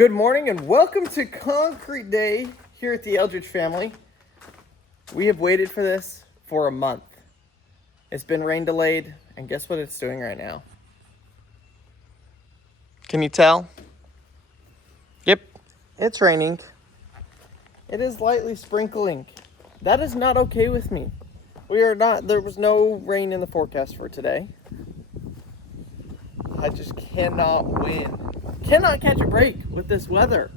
Good morning and welcome to Concrete Day here at the Eldredge family. We have waited for this for a month. It's been rain delayed, and guess what it's doing right now? Can you tell? Yep, it's raining. It is lightly sprinkling. That is not okay with me. There was no rain in the forecast for today. I just cannot win. Cannot catch a break with this weather.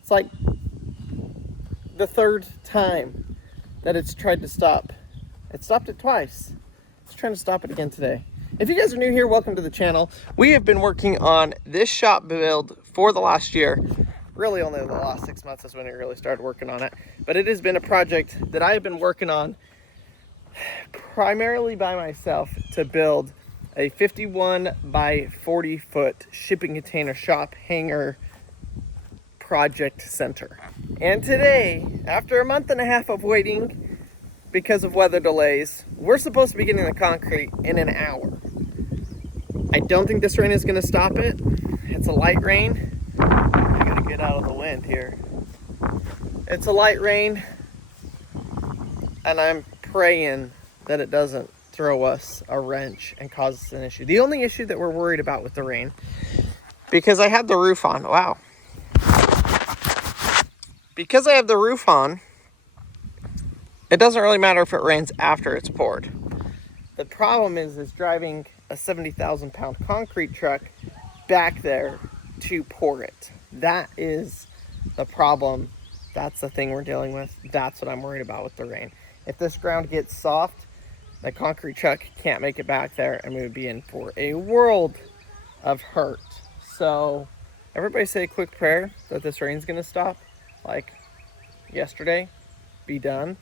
It's like the third time that it's tried to stop. It stopped it twice. It's trying to stop it again today. If you guys are new here, welcome to the channel. We have been working on this shop build for the last year. Really only the last 6 months is when we really started working on it. But it has been a project that I have been working on primarily by myself to build a 51 by 40 foot shipping container shop hangar project center. And today, after a month and a half of waiting because of weather delays, we're supposed to be getting the concrete in an hour. I don't think this rain is going to stop it. It's a light rain. I gotta get out of the wind here. It's a light rain, and I'm praying that it doesn't throw us a wrench and cause us an issue. The only issue that we're worried about with the rain, because I have the roof on, because I have the roof on, it doesn't really matter if it rains after it's poured. The problem is driving a 70,000 pound concrete truck back there to pour it. That is the problem. That's the thing we're dealing with. That's what I'm worried about with the rain. If this ground gets soft, the concrete truck can't make it back there, and we would be in for a world of hurt. So everybody say a quick prayer that this rain's gonna stop, like yesterday, be done,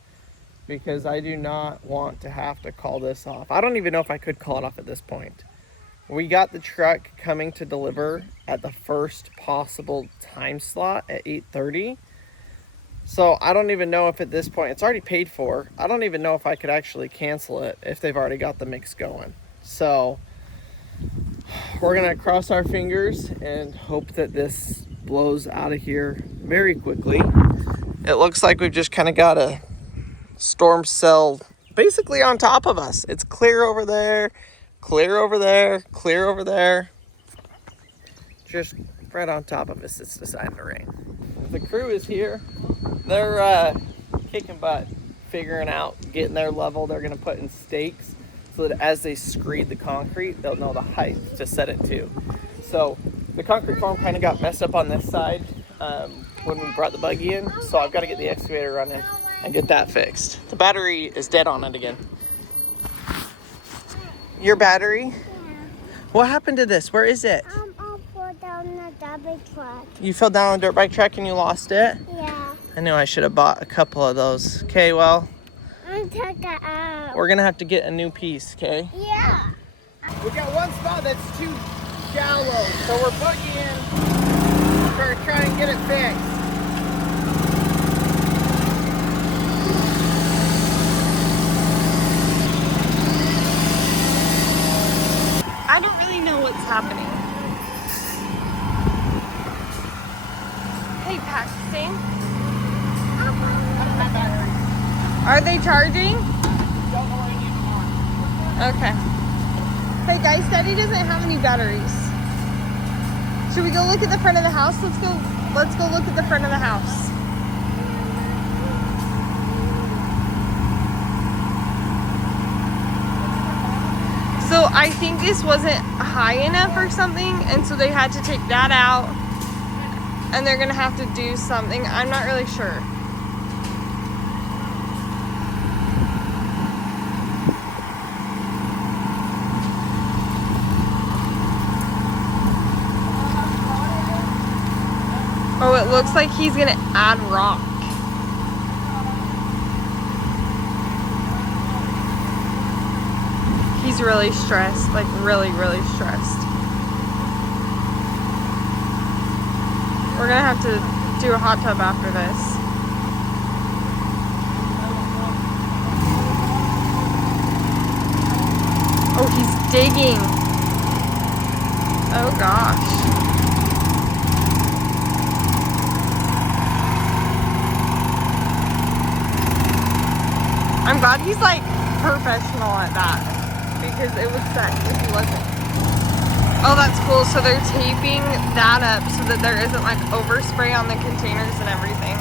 because I do not want to have to call this off. I don't even know if I could call it off at this point. We got the truck coming to deliver at the first possible time slot at 8:30. So I don't even know if at this point, it's already paid for. I don't even know if I could actually cancel it if they've already got the mix going. So we're gonna cross our fingers and hope that this blows out of here very quickly. It looks like we've just kind of got a storm cell basically on top of us. It's clear over there, clear over there, clear over there. Just right on top of us, it's decided to rain. The crew is here. They're kicking butt, figuring out, getting their level. They're gonna put in stakes so that as they screed the concrete, they'll know the height to set it to. So the concrete form kind of got messed up on this side when we brought the buggy in. So I've got to get the excavator running and get that fixed. The battery is dead on it again. Your battery? Yeah. What happened to this? Where is it? I fell down the dirt bike track. You fell down a dirt bike track and you lost it? Yeah. I knew I should have bought a couple of those. Okay, well, I took it out. we're gonna have to get a new piece, okay? Yeah. We got one spot that's too shallow, so we're buggy in to try and get it fixed. I don't really know what's happening. Hey, Paxton. Are they charging? Okay. Hey guys, Daddy doesn't have any batteries. Should we go look at the front of the house? Let's go look at the front of the house. So I think this wasn't high enough or something, and so they had to take that out, and they're gonna have to do something. I'm not really sure. Oh, it looks like he's gonna add rock. He's really stressed, like really, really stressed. We're gonna have to do a hot tub after this. Oh, he's digging. Oh gosh. glad he's like professional at that, because it would suck if he wasn't. Oh, that's cool. So they're taping that up so that there isn't like overspray on the containers and everything.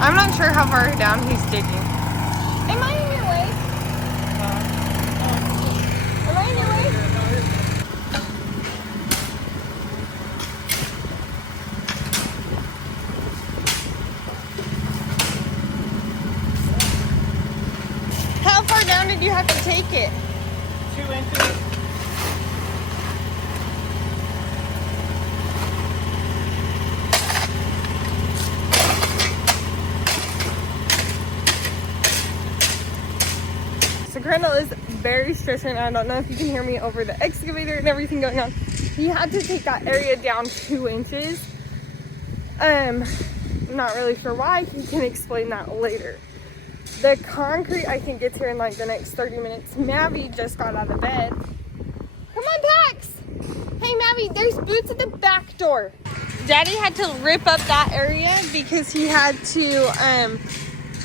I'm not sure how far down he's digging. Am I in your way? Am I in your way? How far down did you have to take it? 2 inches. So Crandall is very stressed right now. I don't know if you can hear me over the excavator and everything going on. He had to take that area down 2 inches. I'm not really sure why. He can explain that later. The concrete, I think, gets here in like the next 30 minutes. Mavi just got out of bed. Come on, Pax! Hey, Mavi, there's boots at the back door. Daddy had to rip up that area because he had to,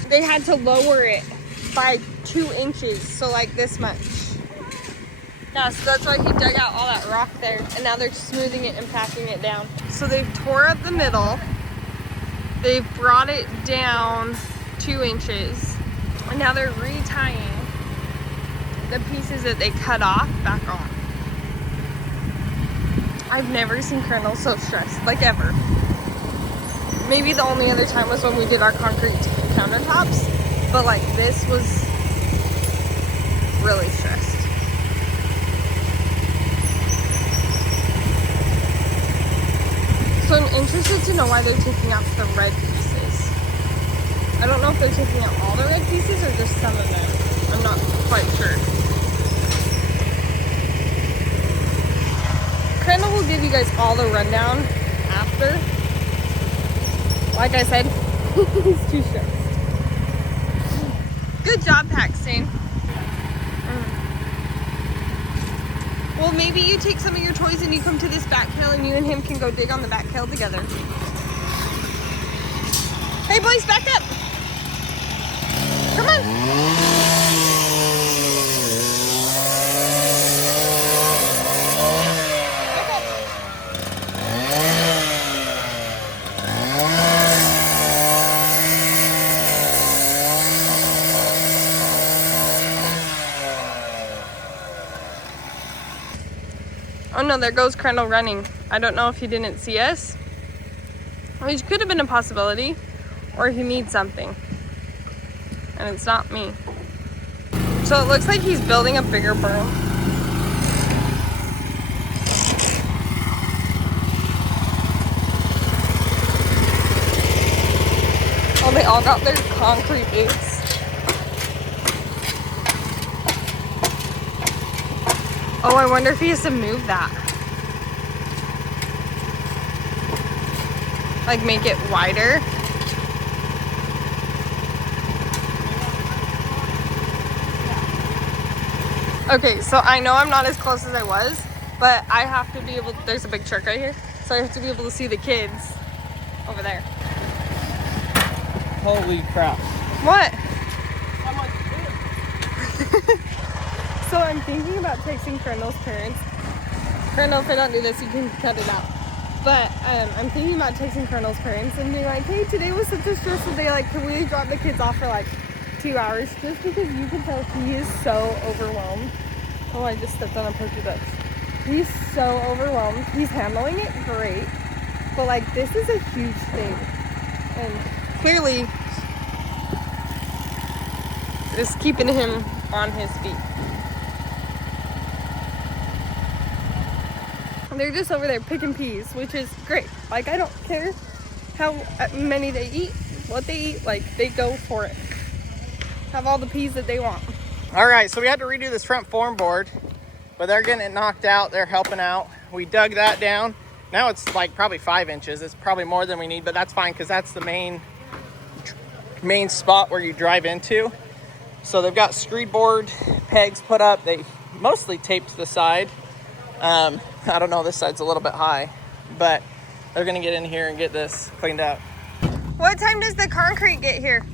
they had to lower it by 2 inches, so like this much. Yeah, so that's why he dug out all that rock there, and now they're smoothing it and packing it down. So they've tore up the middle, they've brought it down 2 inches, and now they're retying the pieces that they cut off back on. I've never seen Colonel so stressed, like ever. Maybe the only other time was when we did our concrete countertops, but like this was really stressed. So I'm interested to know why they're taking out the red pieces. I don't know if they're taking out all the red pieces or just some of them. I'm not quite sure. Crandall will give you guys all the rundown after. Like I said, he's too stressed. Good job, Paxton. Well, maybe you take some of your toys and you come to this back hill and you and him can go dig on the back hill together. Hey boys, back up! Come on! Oh no, there goes Crandall running. I don't know if he didn't see us, which could have been a possibility, or he needs something. And it's not me. So it looks like he's building a bigger berm. Oh, they all got their concrete boots. Oh, I wonder if he has to move that. Like make it wider. Okay, so I know I'm not as close as I was, but I have to be able, there's a big truck right here, so I have to be able to see the kids over there. Holy crap. What? So I'm thinking about texting Crandall's parents. Crandall, if I don't do this, you can cut it out. But I'm thinking about texting Crandall's parents and being like, hey, today was such a stressful day. Like, can we drop the kids off for like 2 hours? Just because you can tell he is so overwhelmed. Oh, I just stepped on a pokey bush. He's so overwhelmed. He's handling it great. But like, this is a huge thing. And clearly, it's keeping him on his feet. They're just over there picking peas, which is great. Like, I don't care how many they eat, what they eat, like, they go for it. Have all the peas that they want. All right, so we had to redo this front form board, but they're getting it knocked out. They're helping out. We dug that down. Now it's like probably 5 inches. It's probably more than we need, but that's fine because that's the main spot where you drive into. So they've got screed board pegs put up. They mostly taped the side. I don't know, this side's a little bit high, but they're gonna get in here and get this cleaned up. What time does the concrete get here?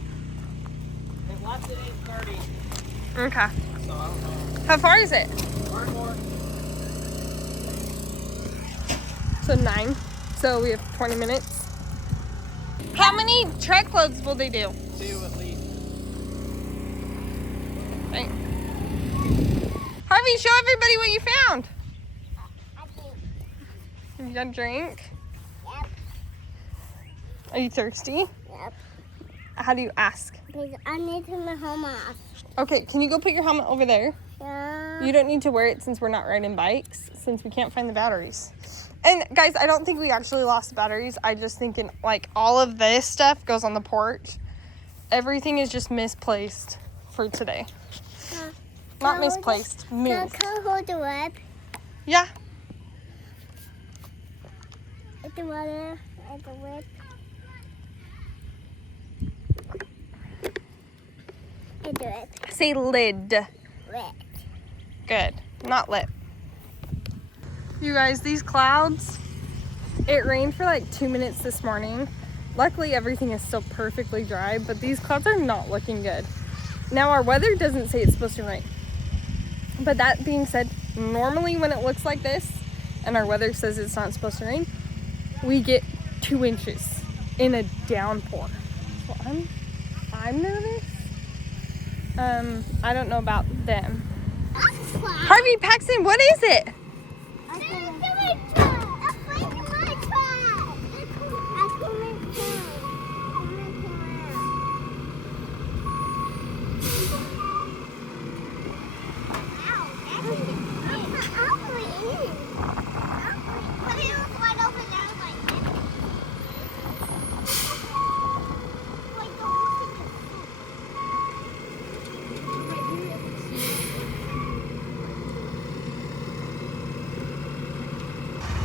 It left at 8:30. Okay. So I don't know. How far is it? More. So 9. So we have 20 minutes. How many truckloads will they do? 2 at least. Right. Harvey, show everybody what you found. You got a drink? Yep. Are you thirsty? Yep. How do you ask? Because I need to put my helmet off. Okay, can you go put your helmet over there? Yeah. You don't need to wear it since we're not riding bikes, since we can't find the batteries. And guys, I don't think we actually lost the batteries. I just thinking like all of this stuff goes on the porch. Everything is just misplaced for today. Not misplaced, moved. Can I hold the whip? Yeah. At the water, at the whip. I do it. Say lid. Whip. Good. Not lip. You guys, these clouds, it rained for like 2 minutes this morning. Luckily, everything is still perfectly dry, but these clouds are not looking good. Now, our weather doesn't say it's supposed to rain. But that being said, normally when it looks like this and our weather says it's not supposed to rain, we get 2 inches in a downpour. So I'm nervous. I don't know about them. Harvey, Paxton, what is it?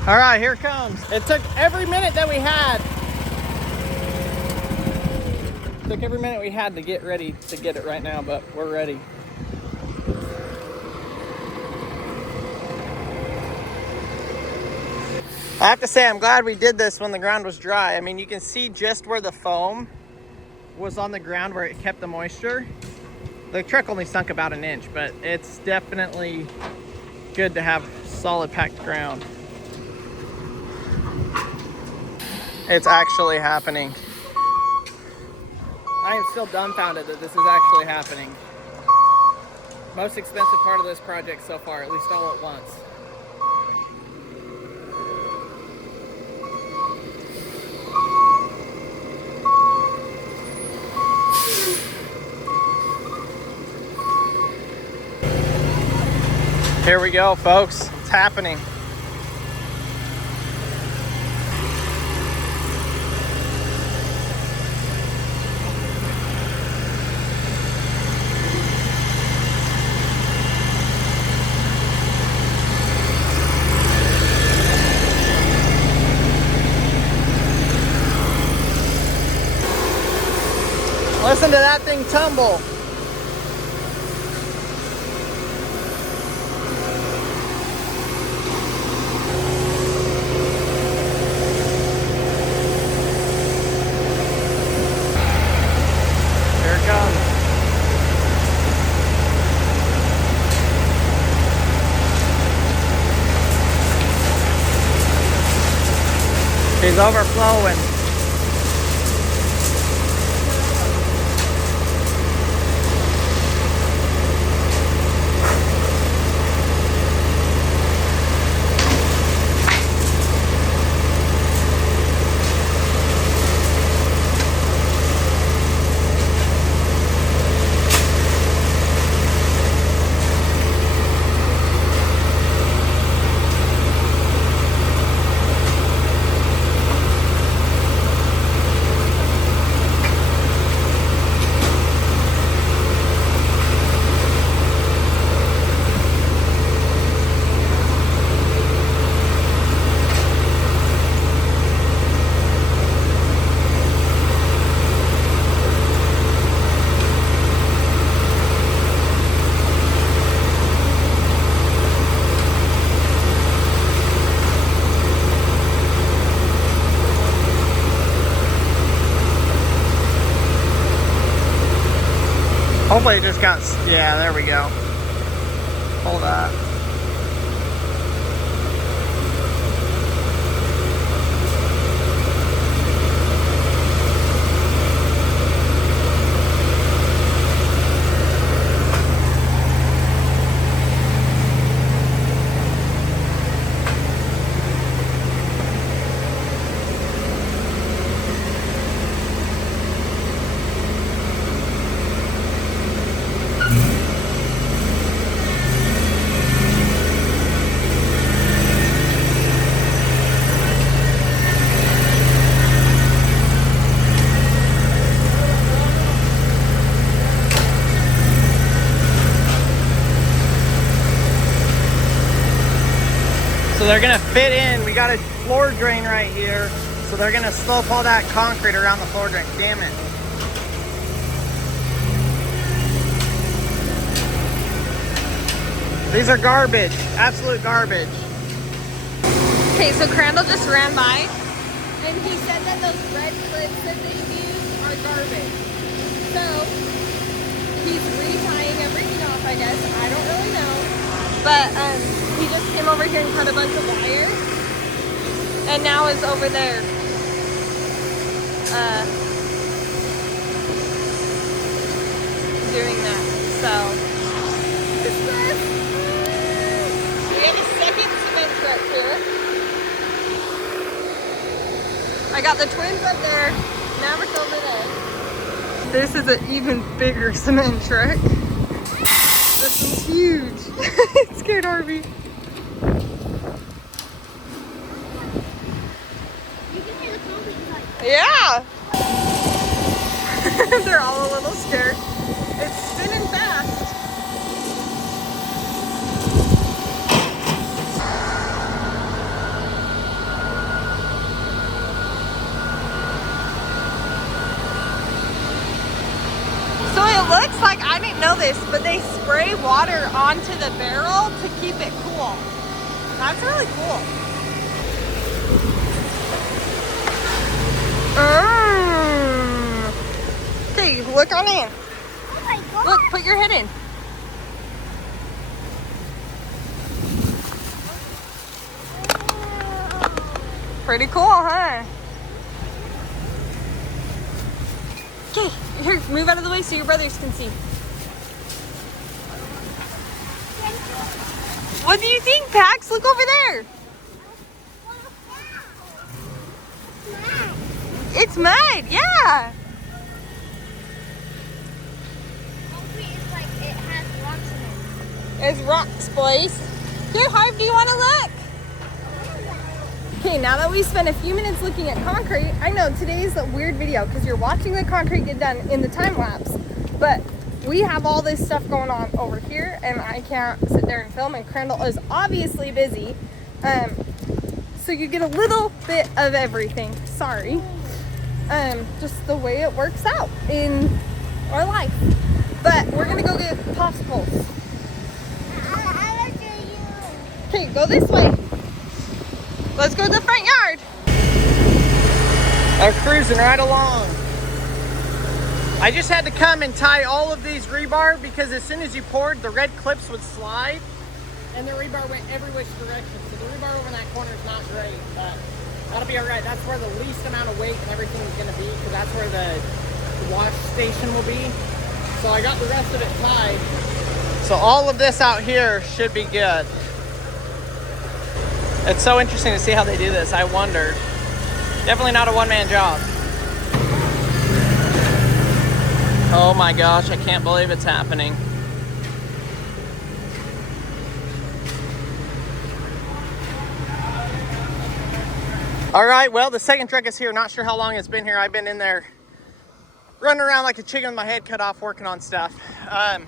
All right, here it comes. It took every minute that we had. Took every minute we had to get ready to get it right now, but we're ready. I have to say, I'm glad we did this when the ground was dry. I mean, you can see just where the foam was on the ground where it kept the moisture. The truck only sunk about 1 inch, but it's definitely good to have solid packed ground. It's actually happening. I am still dumbfounded that this is actually happening. Most expensive part of this project so far, at least all at once. Here we go, folks. It's happening. Listen to that thing tumble. Here it comes. He's overflowing. Hopefully it just got, yeah, there we go. Hold up. So they're gonna fit in. We got a floor drain right here. So they're gonna slope all that concrete around the floor drain. Damn it. These are garbage, absolute garbage. Okay, so Crandall just ran by and he said that those red clips that they use are garbage. So he's retying everything off, I guess. I don't really know. But he just came over here and cut a bunch of wire. And now is over there. Doing that. So we have a second cement truck here. I got the twins up there, Maverick over there. This is an even bigger cement truck. This is huge. It scared Harvey. You can hear the concrete like. Yeah. They're all a little scared. It's spinning fast. So it looks like, I didn't know this, but they spray water onto the barrel to keep it cool. That's really cool. Okay, look on in. Oh my god. Look, put your head in. Pretty cool, huh? Okay, here, move out of the way so your brothers can see. What do you think, Pax? Look over there. It's mud, yeah. Concrete is like it has rocks in it. It's rocks, boys. Here, Harv, do you want to look? Okay, now that we spent a few minutes looking at concrete, I know today is a weird video because you're watching the concrete get done in the time lapse, but we have all this stuff going on over here and I can't sit there and film, and Crandall is obviously busy. So you get a little bit of everything. Sorry. Just the way it works out in our life. But we're gonna go get popsicles. I will do you. Okay, go this way. Let's go to the front yard. They're cruising right along. I just had to come and tie all of these rebar because as soon as you poured, the red clips would slide and the rebar went every which direction. So the rebar over in that corner is not great, but that'll be all right. That's where the least amount of weight and everything is going to be, because that's where the wash station will be. So I got the rest of it tied. So all of this out here should be good. It's so interesting to see how they do this. I wonder. Definitely not a one-man job. Oh my gosh, I can't believe it's happening. All right, well, the second truck is here. Not sure how long it's been here. I've been in there running around like a chicken with my head cut off working on stuff. But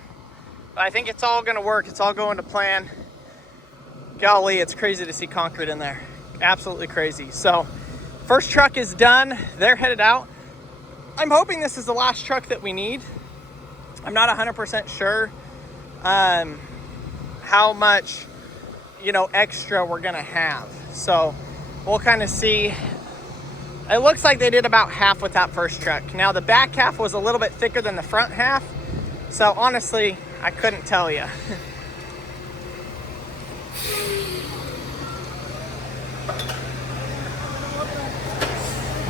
I think it's all gonna work. It's all going to plan. Golly, it's crazy to see concrete in there. Absolutely crazy. So, first truck is done. They're headed out. I'm hoping this is the last truck that we need. I'm not 100% sure how much, extra we're gonna have. So, we'll kind of see. It looks like they did about half with that first truck. Now, the back half was a little bit thicker than the front half. So honestly, I couldn't tell you.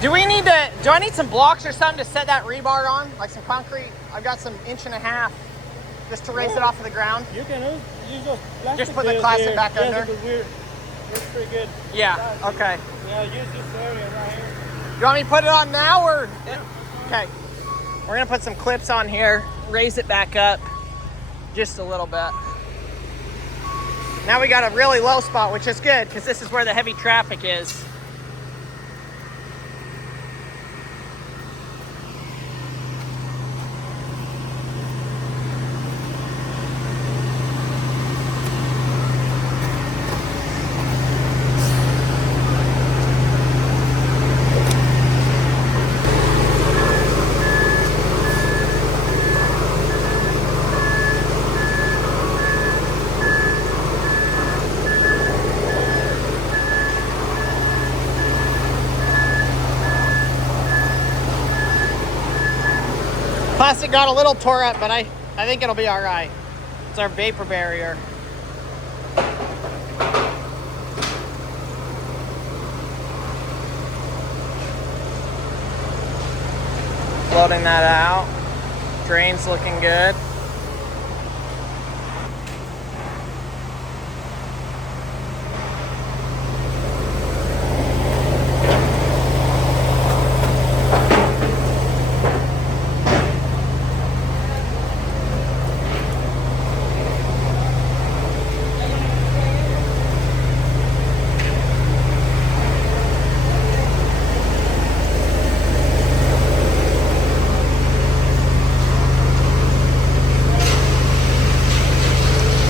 Do I need some blocks or something to set that rebar on? Like some concrete? I've got some 1.5 inches just to raise it off of the ground. You can use those plastic. Just put the classic back yes, under? because we're pretty good. Yeah, okay. Yeah, use this area right here. You want me to put it on now or? Okay. We're gonna put some clips on here, raise it back up just a little bit. Now we got a really low spot, which is good because this is where the heavy traffic is. Plastic got a little tore up, but I think it'll be all right. It's our vapor barrier. Floating that out. Drain's looking good.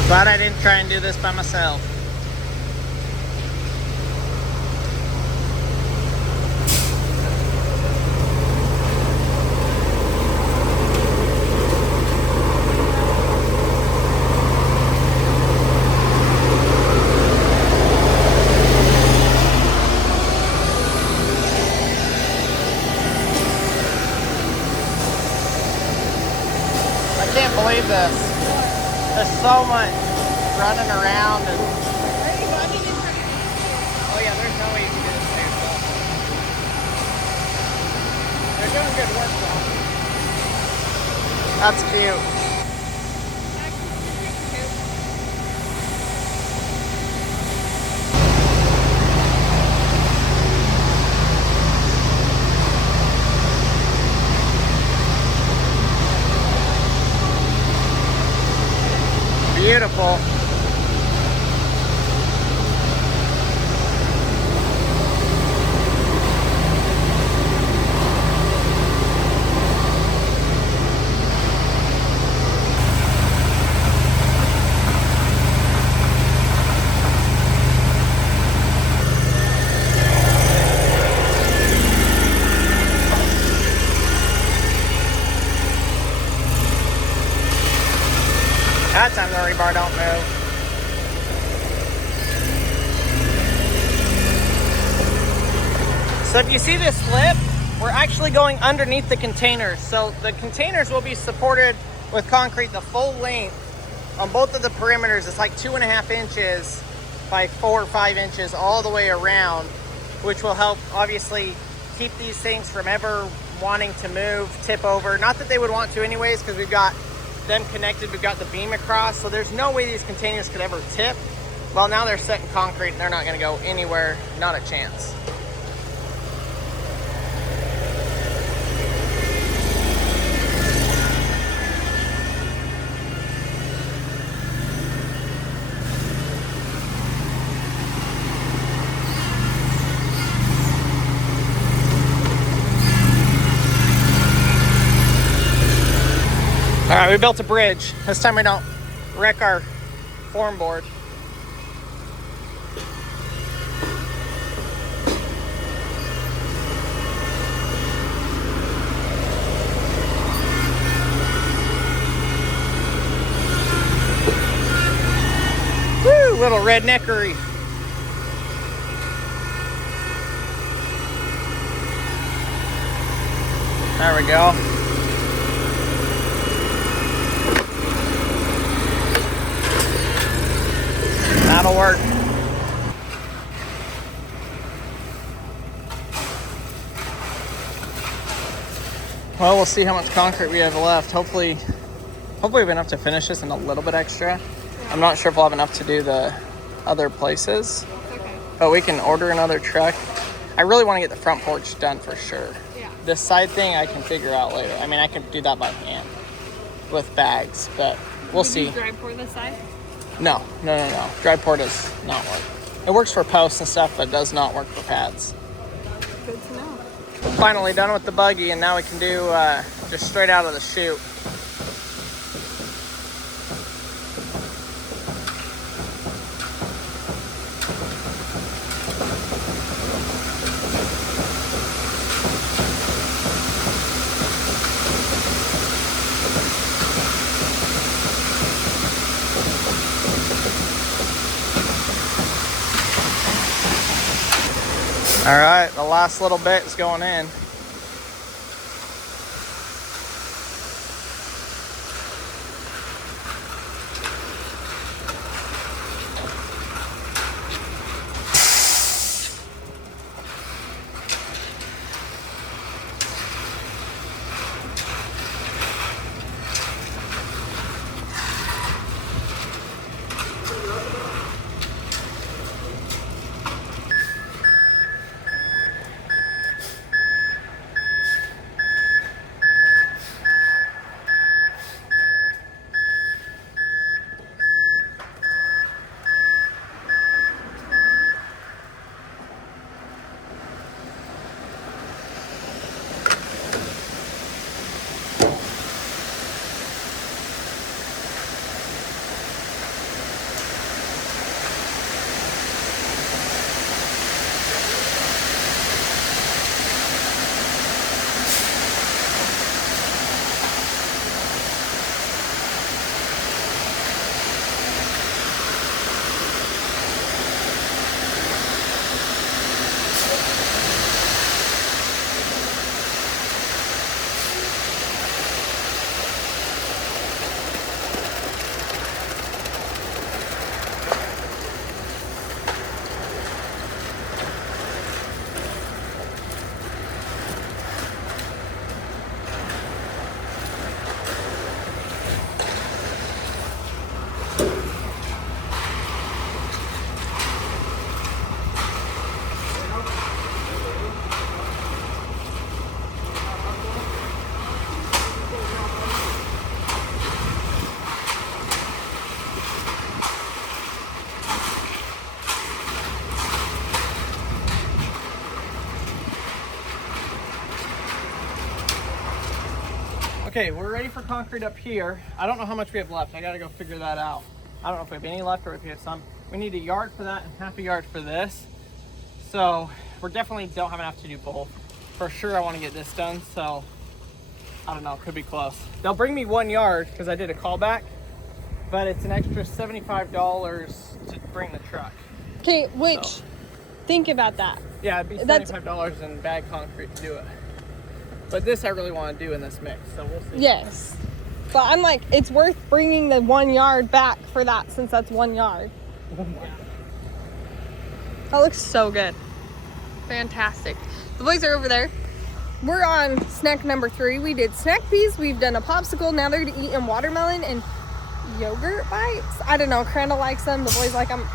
Glad I didn't try and do this by myself. I can't believe this. There's so much running around and... Oh yeah, there's no way you can do this by yourself. They're doing good work though. That's cute. Beautiful. That time the rebar don't move. So if you see this flip, we're actually going underneath the containers. So the containers will be supported with concrete the full length on both of the perimeters. It's like 2.5 inches by 4 or 5 inches all the way around, which will help obviously keep these things from ever wanting to move, tip over. Not that they would want to anyways, because we've got them connected, we've got the beam across, so there's no way these containers could ever tip. Well, now they're set in concrete and they're not going to go anywhere, not a chance. All right, we built a bridge. This time we don't wreck our form board. Woo, little redneckery. There we go. work. Well, we'll see how much concrete we have left. Hopefully we have enough to finish this and a little bit extra. I'm not sure if we'll have enough to do the other places. Okay. But we can order another truck. I really want to get the front porch done for sure. Yeah. This side thing I can figure out later. I mean, I can do that by hand with bags, but we'll see. Would you dry pour this side? No. Dry pour does not work. It works for posts and stuff, but does not work for pads. Good to know. Finally done with the buggy, and now we can do just straight out of the chute. All right, the last little bit is going in. Okay, we're ready for concrete up here. I don't know how much we have left. I gotta go figure that out. I don't know if we have any left or if we have some. We need a yard for that and half a yard for this. So we definitely don't have enough to do both. For sure I wanna get this done, so I don't know, could be close. They'll bring me 1 yard because I did a callback, but it's an extra $75 to bring the truck. Okay, which, So. think about that. Yeah, it'd be That's- $75 in bag concrete to do it. But this I really want to do in this mix, so we'll see. Yes. But I'm like, it's worth bringing the 1 yard back for that since that's 1 yard. That looks so good. Fantastic. The boys are over there. We're on snack number 3. We did snack peas. We've done a popsicle. Now they're eating watermelon and yogurt bites. I don't know. Crandall likes them. The boys like them.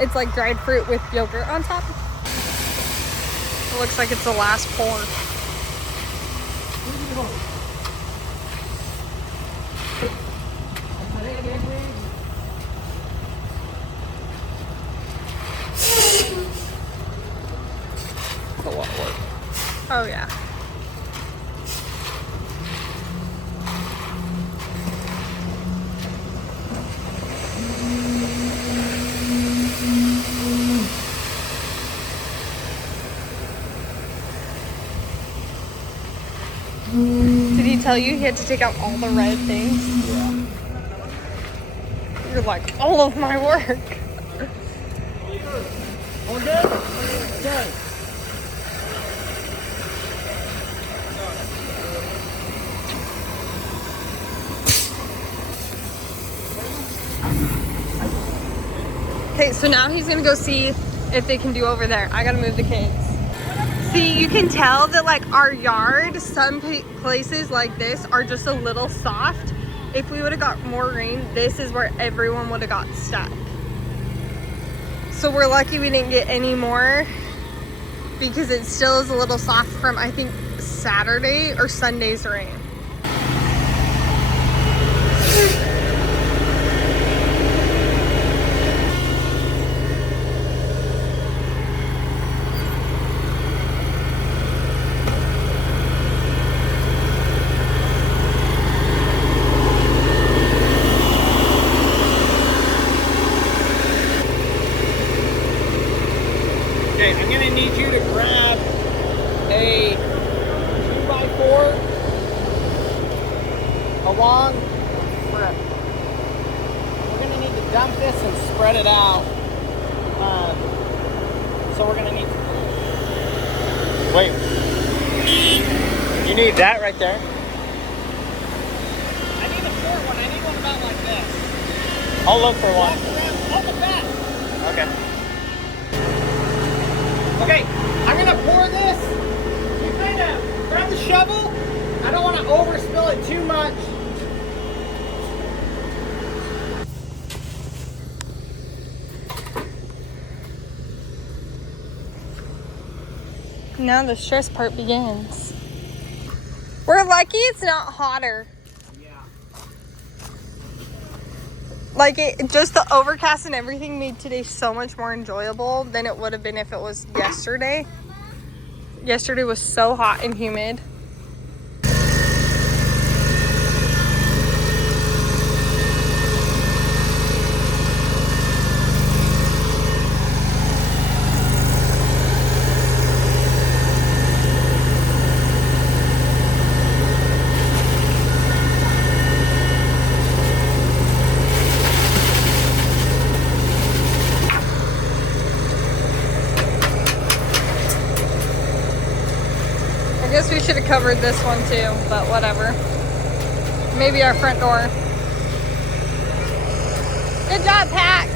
It's like dried fruit with yogurt on top. It looks like it's the last pour. It's a lot of work. Oh yeah. Did he tell you he had to take out all the red things? Yeah. You're like, all of my work. All good? Good. So now he's gonna go see if they can do over there. I gotta move the kids. See, you can tell that like our yard, some places like this are just a little soft. If we would have got more rain, this is where everyone would have got stuck. So we're lucky we didn't get any more because it still is a little soft from, I think, Saturday or Sunday's rain. Okay, I'm gonna need you to grab a 2x4, a long strip. We're gonna need to dump this and spread it out. So we're gonna need to... Wait. You need that right there? I need a short one. I need one about like this. I'll look for one. Walk around the back. Okay. Okay, I'm gonna pour this. You kind of grab the shovel. I don't want to overspill it too much. Now the stress part begins. We're lucky it's not hotter. Yeah. Like just the overcast and everything made today so much more enjoyable than it would have been if it was yesterday. Yesterday was so hot and humid. I guess we should have covered this one too, but whatever. Maybe our front door. Good job, Pax.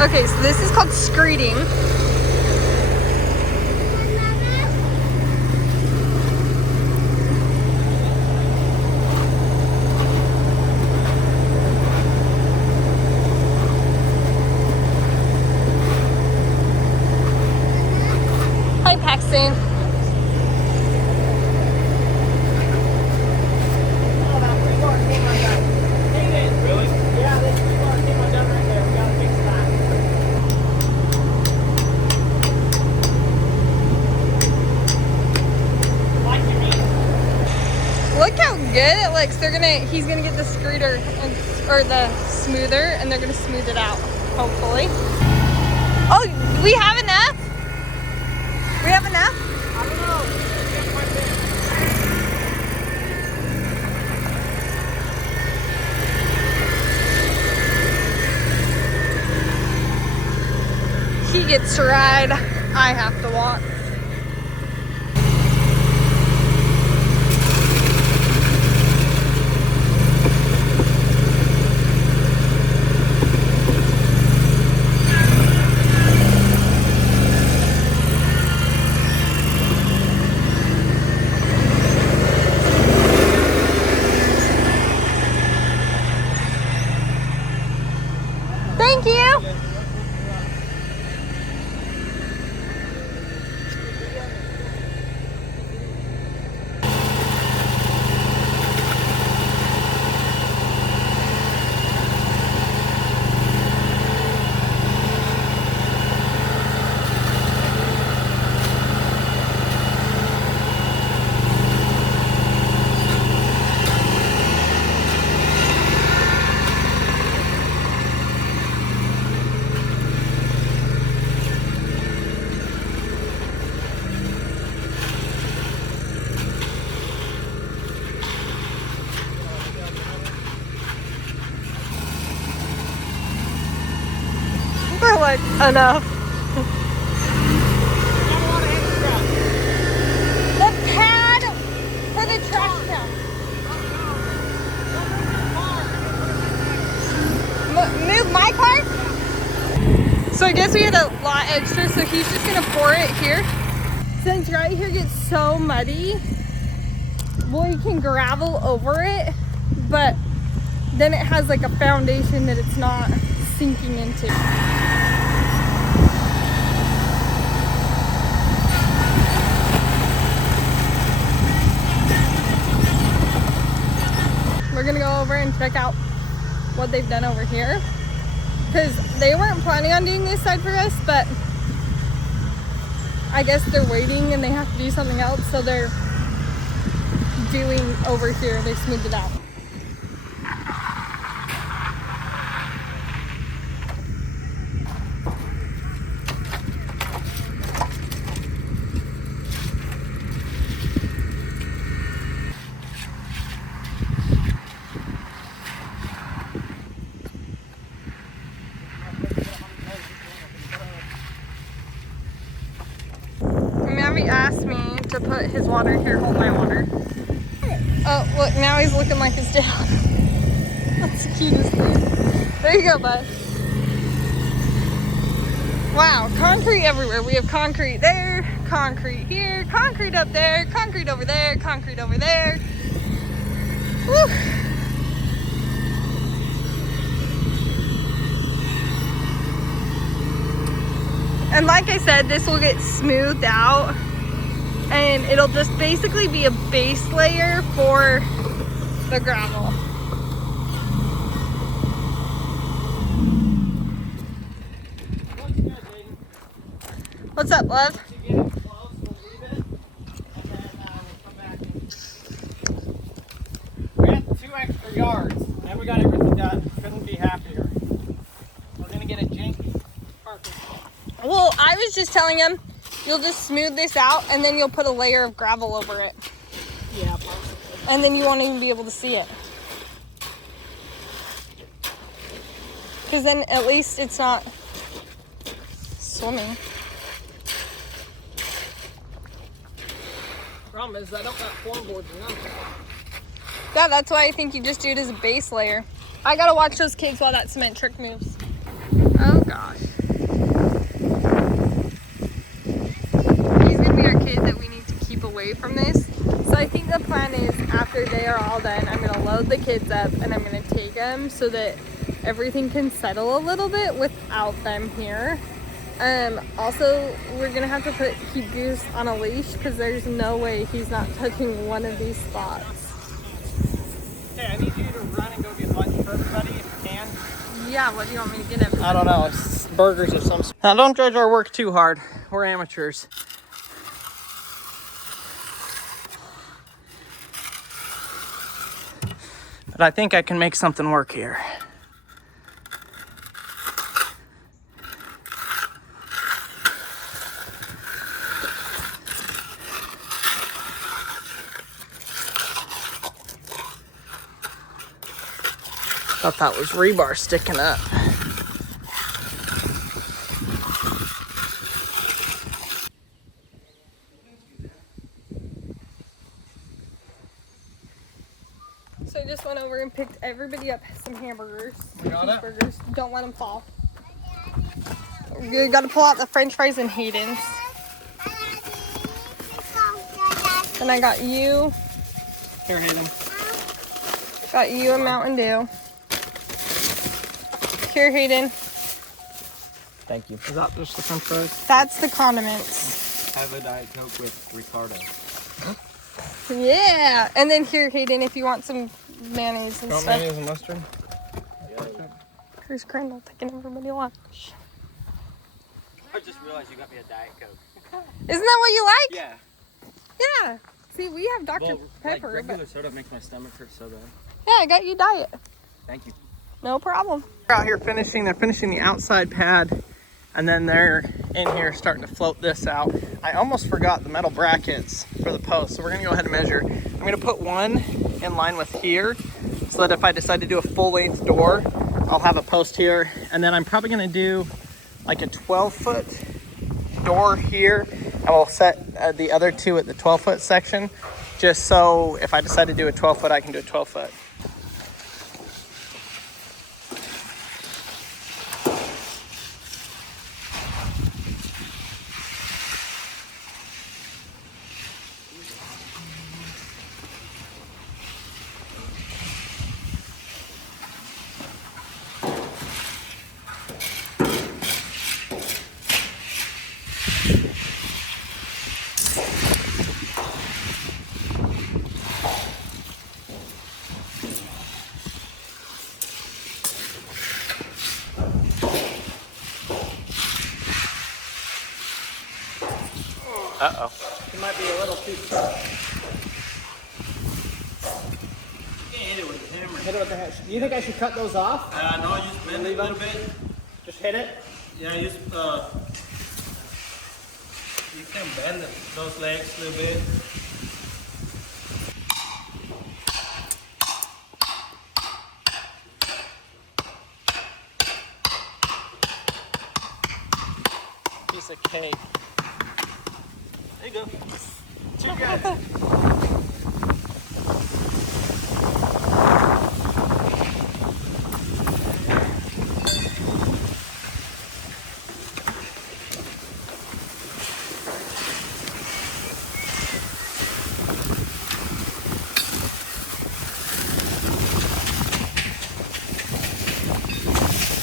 Okay, so this is called screeding. Hi, Paxton. Oh, that rebar came undone. It is. Really? Yeah, this rebar came undone right there. We gotta fix that. Like you mean? Look how good it looks. He's gonna get the screeder or the smoother, and they're gonna smooth it out, hopefully. Oh, we have enough? We have enough? I don't know. It's quite big. He gets to ride. I have to walk. Thank you. We're like, enough. The pad for the trash can. So I guess we had a lot extra, so he's just gonna pour it here. Since right here gets so muddy, we can gravel over it, but then it has like a foundation that it's not sinking into. We're gonna go over and check out what they've done over here, because they weren't planning on doing this side for us, but I guess they're waiting and they have to do something else, so they're doing over here. They smoothed it out. Mavi asked me to put his water here. Hold my water. Oh, look, now he's looking like his dad. That's the cutest thing. There you go, bud. Wow, concrete everywhere. We have concrete there, concrete here, concrete up there, concrete over there, concrete over there. Woo. And like I said, this will get smoothed out and it'll just basically be a base layer for the gravel. What's up, love? We had 2 extra yards, and we got everything done. Couldn't be happier. We're gonna get a janky parking spot. Well, I was just telling him, you'll just smooth this out and then you'll put a layer of gravel over it. Yeah, possibly. And then you won't even be able to see it. Because then at least it's not swimming. Problem is, I don't got floorboards enough. Yeah, that's why I think you just do it as a base layer. I gotta watch those kids while that cement trick moves. Oh gosh. He's gonna be our kid that we need to keep away from this. So I think the plan is after they are all done, I'm gonna load the kids up and I'm gonna take them so that everything can settle a little bit without them here. Also, we're gonna have to keep Goose on a leash because there's no way he's not touching one of these spots. Okay, I need you to run and go get lunch for everybody if you can. Yeah, what do you want me to get everybody? I don't know, it's burgers of some sort. Now don't judge our work too hard. We're amateurs. But I think I can make something work here. Thought that was rebar sticking up. So I just went over and picked everybody up some hamburgers, got it? cheeseburgers. Don't let them fall. You gotta pull out the french fries and Hayden's. And I got you. Here, Hayden. Got you a Mountain Dew. Here, Hayden. Thank you. Is that just the french fries? That's the condiments. Have a Diet Coke with Ricardo. Yeah. And then here, Hayden, if you want some mayonnaise and Want stuff. mayonnaise and mustard? Here's Crandall taking everybody lunch. I just realized you got me a Diet Coke. Isn't that what you like? Yeah. Yeah. See, we have Dr. Pepper. Like regular but soda makes my stomach hurt so bad. yeah, I got you diet. Thank you. No problem. They're out here finishing the outside pad, and then they're in here starting to float this out. I almost forgot the metal brackets for the post, so we're gonna go ahead and measure. I'm gonna put one in line with here, so that if I decide to do a full length door, I'll have a post here, and then I'm probably gonna do like a 12-foot door here, and we'll set the other 2 at the 12-foot section, just so if I decide to do a 12-foot, I can do a 12-foot. Uh-oh. It might be a little too tough. Hit it with the hammer. Hit it with the hammer. Do you think I should cut those off? No, just bend it a little bit. Just hit it? Yeah, you can bend those legs a little bit. Piece of cake. There you go. Too good.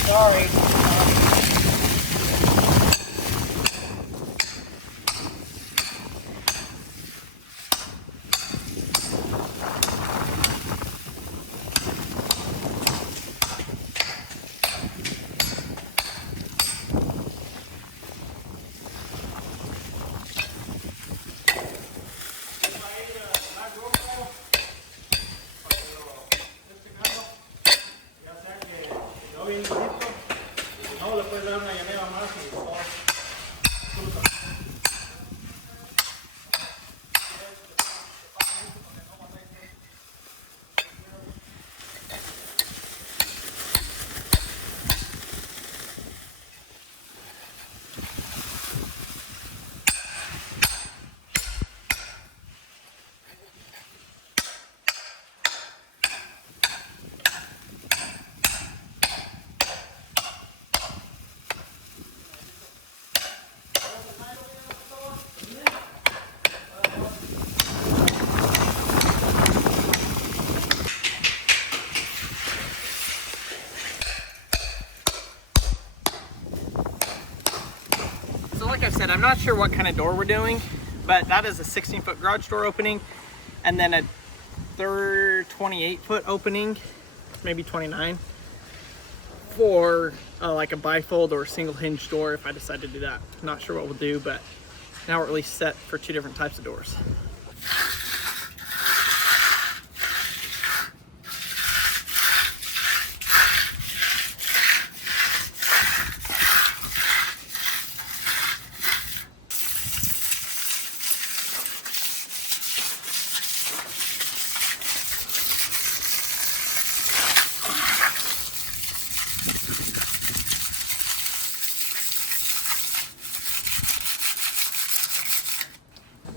Sorry. No, después dar una llamada más y todo. So like I said, I'm not sure what kind of door we're doing, but that is a 16-foot garage door opening, and then a 28-foot opening, maybe 29, for like a bifold or a single hinge door if I decide to do that. Not sure what we'll do, but now we're at least set for 2 different types of doors.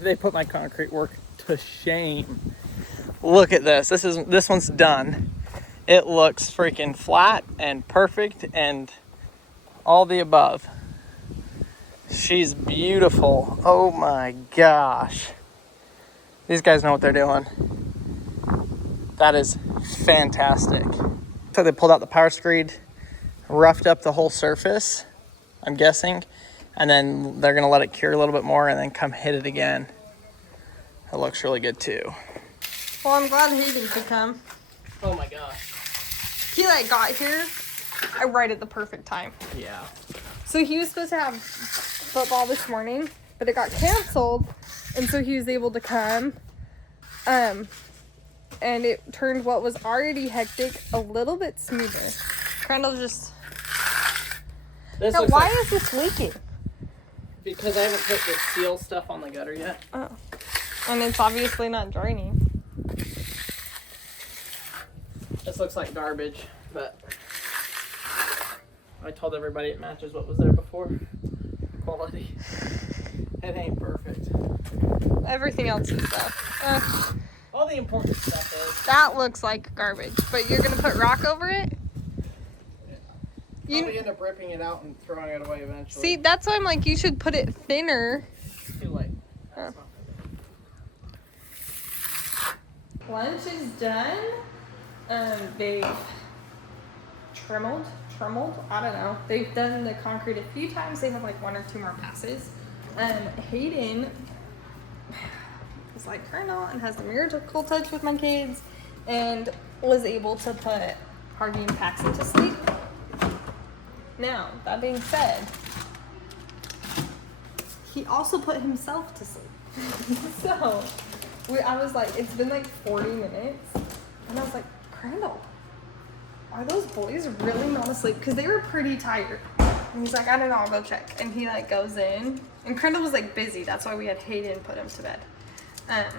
They put my concrete work to shame. Look at this. This one's done. It looks freaking flat and perfect and all the above. She's beautiful. Oh my gosh. These guys know what they're doing. That is fantastic. So they pulled out the power screed, roughed up the whole surface, I'm guessing, and then they're gonna let it cure a little bit more and then come hit it again. It looks really good too. Well, I'm glad Hayden could come. Oh my gosh. He like got here right at the perfect time. Yeah. So he was supposed to have football this morning, but it got canceled, and so he was able to come. And it turned what was already hectic a little bit smoother. Crandall just. This Now, looks why like- is this leaking? Because I haven't put the steel stuff on the gutter yet. Oh. And it's obviously not draining. This looks like garbage, but I told everybody it matches what was there before. Quality. It ain't perfect. Everything else is stuff. All the important stuff is. That looks like garbage, but you're gonna put rock over it? You probably end up ripping it out and throwing it away eventually. See, that's why I'm like, you should put it thinner. Too late. Oh. Lunch is done. They've trimmed, I don't know. They've done the concrete a few times. They have like 1 or 2 more passes. Hayden is like Colonel and has the miracle touch with my kids and was able to put Harvey and Paxton to sleep. Now, that being said, he also put himself to sleep. So I was like, it's been like 40 minutes. And I was like, Crandall, are those boys really not asleep? Because they were pretty tired. And he's like, I don't know, I'll go check. And he like goes in. And Crandall was like busy. That's why we had Hayden put him to bed. And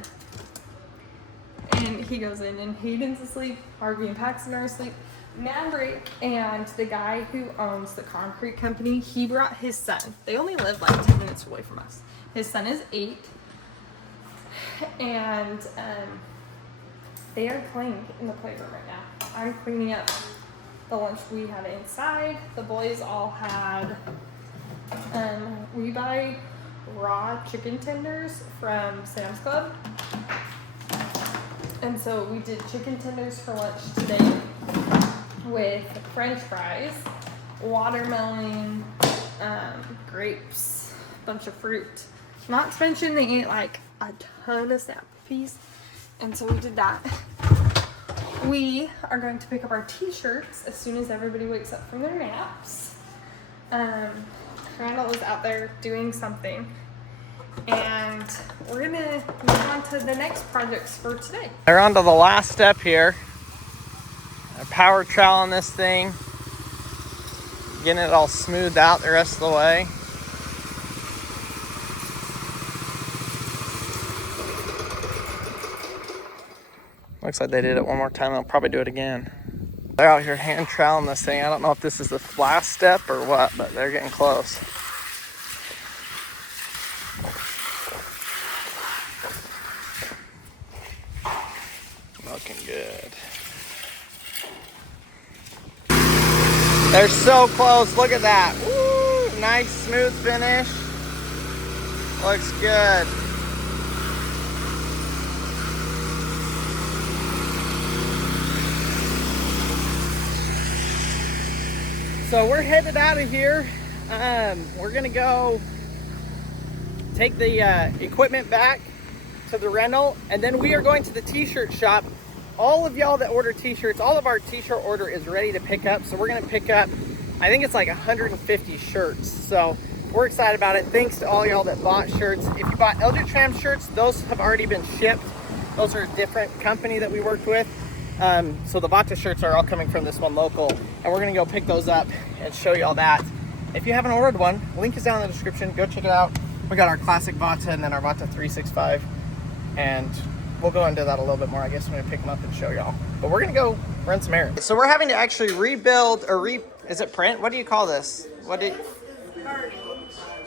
he goes in and Hayden's asleep. Harvey and Paxton are asleep. Maverick and the guy who owns the concrete company, he brought his son. They only live like 10 minutes away from us. His son is 8. And they are playing in the playroom right now. I'm cleaning up the lunch we had inside. The boys all had, we buy raw chicken tenders from Sam's Club. And so we did chicken tenders for lunch today with French fries, watermelon, grapes, a bunch of fruit. Not to mention they ate like a ton of snap peas. And so we did that. We are going to pick up our t-shirts as soon as everybody wakes up from their naps. Crandall is out there doing something. And we're gonna move on to the next projects for today. They're on to the last step here. I power troweling this thing. Getting it all smoothed out the rest of the way. Looks like they did it one more time. They'll probably do it again. They're out here hand troweling this thing. I don't know if this is the last step or what, but they're getting close. Looking good. They're so close. Look at that. Woo! Nice smooth finish. Looks good. So we're headed out of here. We're gonna go take the equipment back to the rental, and then we are going to the t-shirt shop. All of y'all that order t-shirts, all of our t-shirt order is ready to pick up. So we're gonna pick up, I think it's like 150 shirts. So we're excited about it. Thanks to all y'all that bought shirts. If you bought Eldredge Fam shirts, those have already been shipped. Those are a different company that we worked with. So the VATA shirts are all coming from this one local, and we're gonna go pick those up and show y'all that. If you haven't ordered one, link is down in the description. Go check it out. We got our classic VATA and then our VATA 365, and we'll go into that a little bit more, I guess, when we pick them up and show y'all. But we're gonna go run some errands. So we're having to actually rebuild or is it print? What do you call this?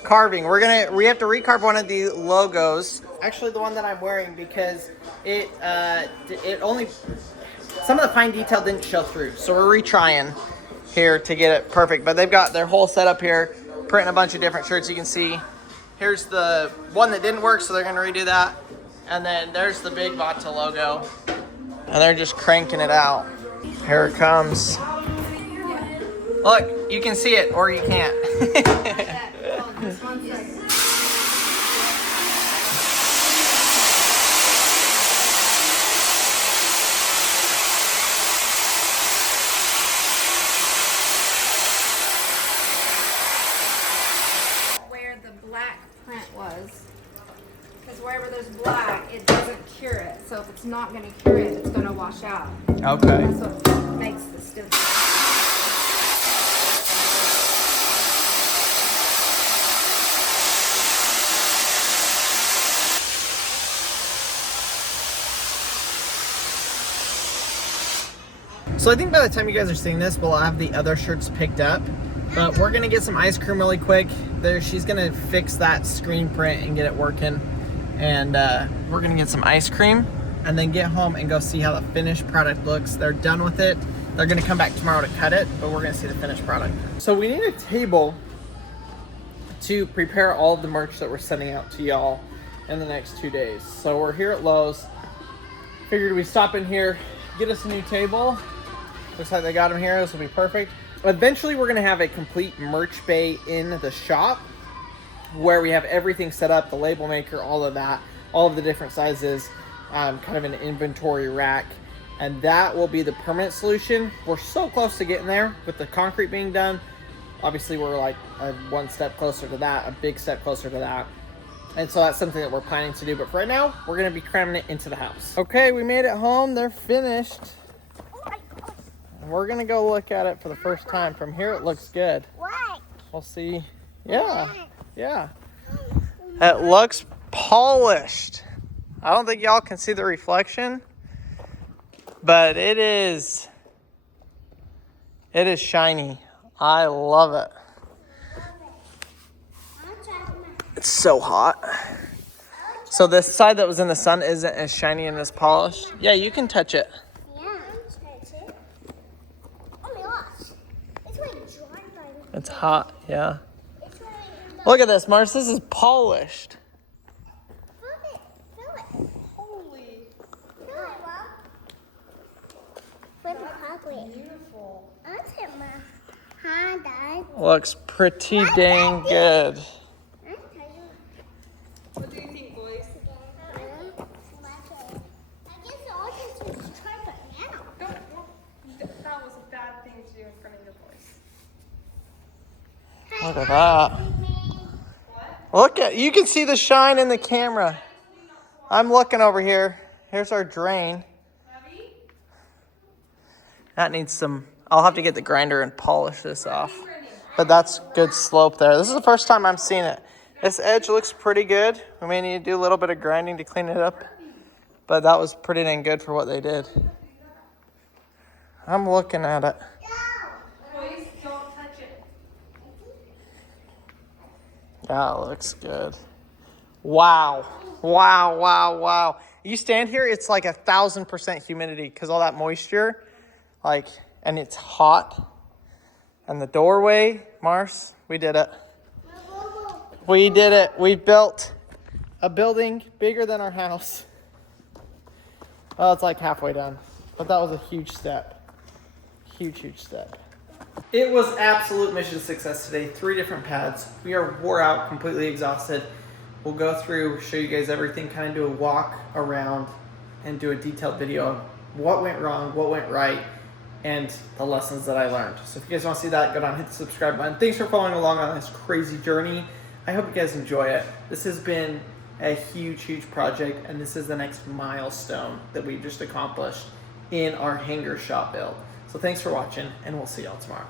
Carving. We have to recarve one of the logos. Actually, the one that I'm wearing, because it only, some of the fine detail didn't show through. So we're retrying here to get it perfect. But they've got their whole setup here, printing a bunch of different shirts. You can see here's the one that didn't work, so they're gonna redo that. And then there's the big VATA logo, and they're just cranking it out. Here it comes. Look, you can see it or you can't. Where the black print was. Because wherever there's black, it doesn't cure it. So if it's not going to cure it, it's going to wash out. Okay. That's what makes the stiff. So I think by the time you guys are seeing this, we'll have the other shirts picked up. But we're gonna get some ice cream really quick. She's gonna fix that screen print and get it working. And we're gonna get some ice cream and then get home and go see how the finished product looks. They're done with it. They're gonna come back tomorrow to cut it, but we're gonna see the finished product. So we need a table to prepare all of the merch that we're sending out to y'all in the next 2 days. So we're here at Lowe's. Figured we'd stop in here, get us a new table. Looks like they got them here. This will be perfect. Eventually, we're gonna have a complete merch bay in the shop where we have everything set up, the label maker, all of that, all of the different sizes, kind of an inventory rack, and that will be the permanent solution. We're so close to getting there with the concrete being done. Obviously, we're like one step closer to that, a big step closer to that. And so that's something that we're planning to do. But for right now, we're gonna be cramming it into the house. Okay, we made it home. They're finished. And we're gonna go look at it for the first time. From here, it looks good. We'll see. Yeah, yeah. It looks polished. I don't think y'all can see the reflection, but it is shiny. I love it. It's so hot. So this side that was in the sun isn't as shiny and as polished. Yeah, you can touch it. Yeah, touch it. Oh my gosh. It's like dry by the It's hot, yeah. It's like Look at this, Mars. This is polished. Feel it. Holy. Feel it, Mom. Feel it. Beautiful. I'll take my hand, Dad. Looks pretty dang good. What do you think, boys? That was a bad thing to do in front of your boys. Look at that. Look at, you can see the shine in the camera. I'm looking over here. Here's our drain. That needs some, I'll have to get the grinder and polish this off. But that's good slope there. This is the first time I'm seeing it. This edge looks pretty good. We may need to do a little bit of grinding to clean it up. But that was pretty dang good for what they did. I'm looking at it. Boys, don't touch it. That looks good. Wow. Wow, wow, wow. You stand here, it's like 1,000% humidity because all that moisture, like, and it's hot. And the doorway, Mars, we did it. We did it. We built a building bigger than our house. Well, it's like halfway done, but that was a huge step. Huge step. It was absolute mission success today. 3 different pads. We are wore out, completely exhausted. We'll go through, show you guys everything, kind of do a walk around and do a detailed video of what went wrong, what went right, and the lessons that I learned. So if you guys want to see that, go down and hit the subscribe button. Thanks for following along on this crazy journey. I hope you guys enjoy it. This has been a huge project, and this is the next milestone that we've just accomplished in our hanger shop build. So thanks for watching, and we'll see y'all tomorrow.